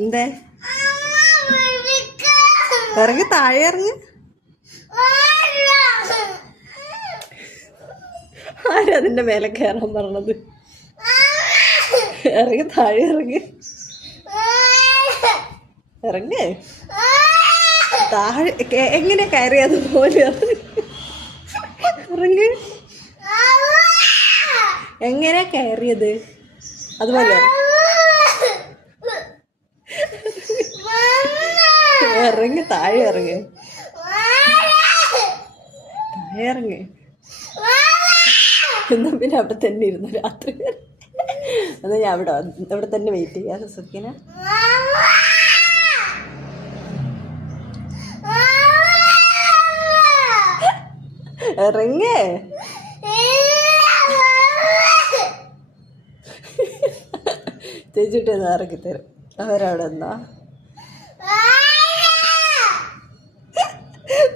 എന്തേ ഇറങ്ങി താഴെ ഇറങ്ങി. ആരും അതിന്റെ മേലെ കയറാൻ പറഞ്ഞത്. ഇറങ്ങി താഴെ ഇറങ്ങി. ഇറങ്ങ് താഴെ. എങ്ങനെ കയറിയത് പോലെ ഇറങ്ങ്. എങ്ങനെ കയറിയത് അതുപോലെ ഇറങ്ങി താഴെ ഇറങ്ങി. താഴെ ഇറങ്ങി. എന്നാ പിന്നെ അവിടെ തന്നെ ഇരുന്നു രാത്രി. എന്നാ ഞാൻ അവിടെ തന്നെ വെയിറ്റ് ചെയ്യാം സുസുക്കിനെ. ഇറങ്ങേ. ചേച്ചിട്ട് ഇറക്കി തരും. അവരവിടെ എന്നാ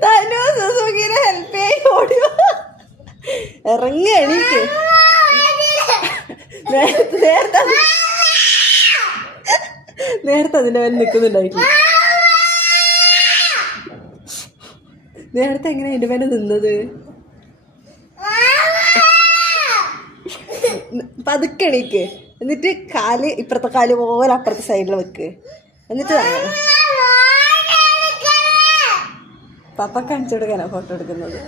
തനു സുസുക്കിനെ ഹെൽപ്പ് ചെയ്യാൻ ഓടി. ഇറങ്ങി എണീക്ക്. നേരത്തെ അതിന്റെ മേലെ നിൽക്കുന്നുണ്ടായിട്ടില്ല. നേരത്തെ എങ്ങനെ അതിന്റെ മേലെ നിന്നത്? പതുക്കെ എണീക്ക്. എന്നിട്ട് കാല് ഇപ്പുറത്തെ കാല് പോലെ അപ്പുറത്തെ സൈഡിൽ വെക്ക്. എന്നിട്ട് പപ്പ കാണിച്ചു കൊടുക്കാനാ ഫോട്ടോ എടുക്കുന്നത്.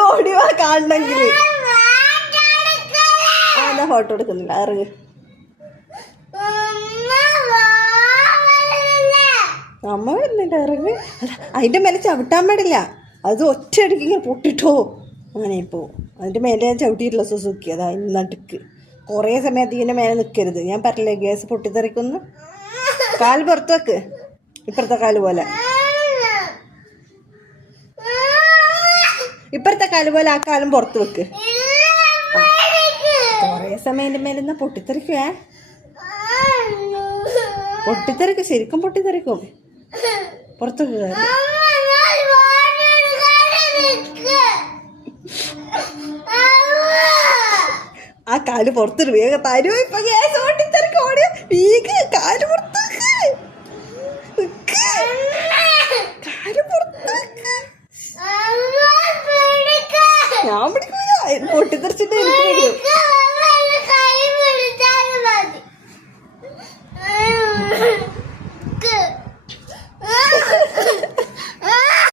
ഓടിവാ കാണണമെങ്കിൽ. അതാ ഫോട്ടോ എടുക്കുന്നില്ല. ഇറങ്ങ്. അമ്മ വരുന്നുണ്ട്. ഇറങ്ങ്. അതിന്റെ മേലെ ചവിട്ടാൻ പാടില്ല. അത് ഒറ്റയടിക്ക് ഇങ്ങനെ പൊട്ടിട്ടോ അങ്ങനെ പോവും. അതിന്റെ മേലെ ഞാൻ ചവിട്ടിയിട്ടില്ല സുസുക്കി. അതാ നടുക്ക് കുറേ സമയത്ത് ഇതിന്റെ മേലെ നിൽക്കരുത്. ഞാൻ പറഞ്ഞില്ലേ ഗ്യാസ് പൊട്ടിത്തെറിക്കുന്നു. കാല് പുറത്ത് വെക്ക്. ഇപ്പുറത്തെ കാല് പോലെ. ഇപ്പുറത്തെ കാല് പോലെ ആ കാലം പുറത്ത് വെക്ക്. കുറേ സമയം ഇതിന്റെ മേലെ നിന്നാ പൊട്ടിത്തെറിക്കുവേ. പൊട്ടിത്തെറിക്കും. ശരിക്കും പൊട്ടിത്തെറിക്കും. പുറത്ത് വെക്കുക. ആ കാല് പുറത്തിട്ട് വേഗം തരുമോ. ഇപ്പൊ ഗ്യാസ് പൊട്ടിത്തെറിക്കും. ഓടിയ വീക്ക് കാല് പുറത്തേക്ക്. കാല് പുറത്തേക്ക്. ഞാൻ പിടിക്കൂല. പൊട്ടിത്തെറിച്ചിട്ട് എനിക്ക്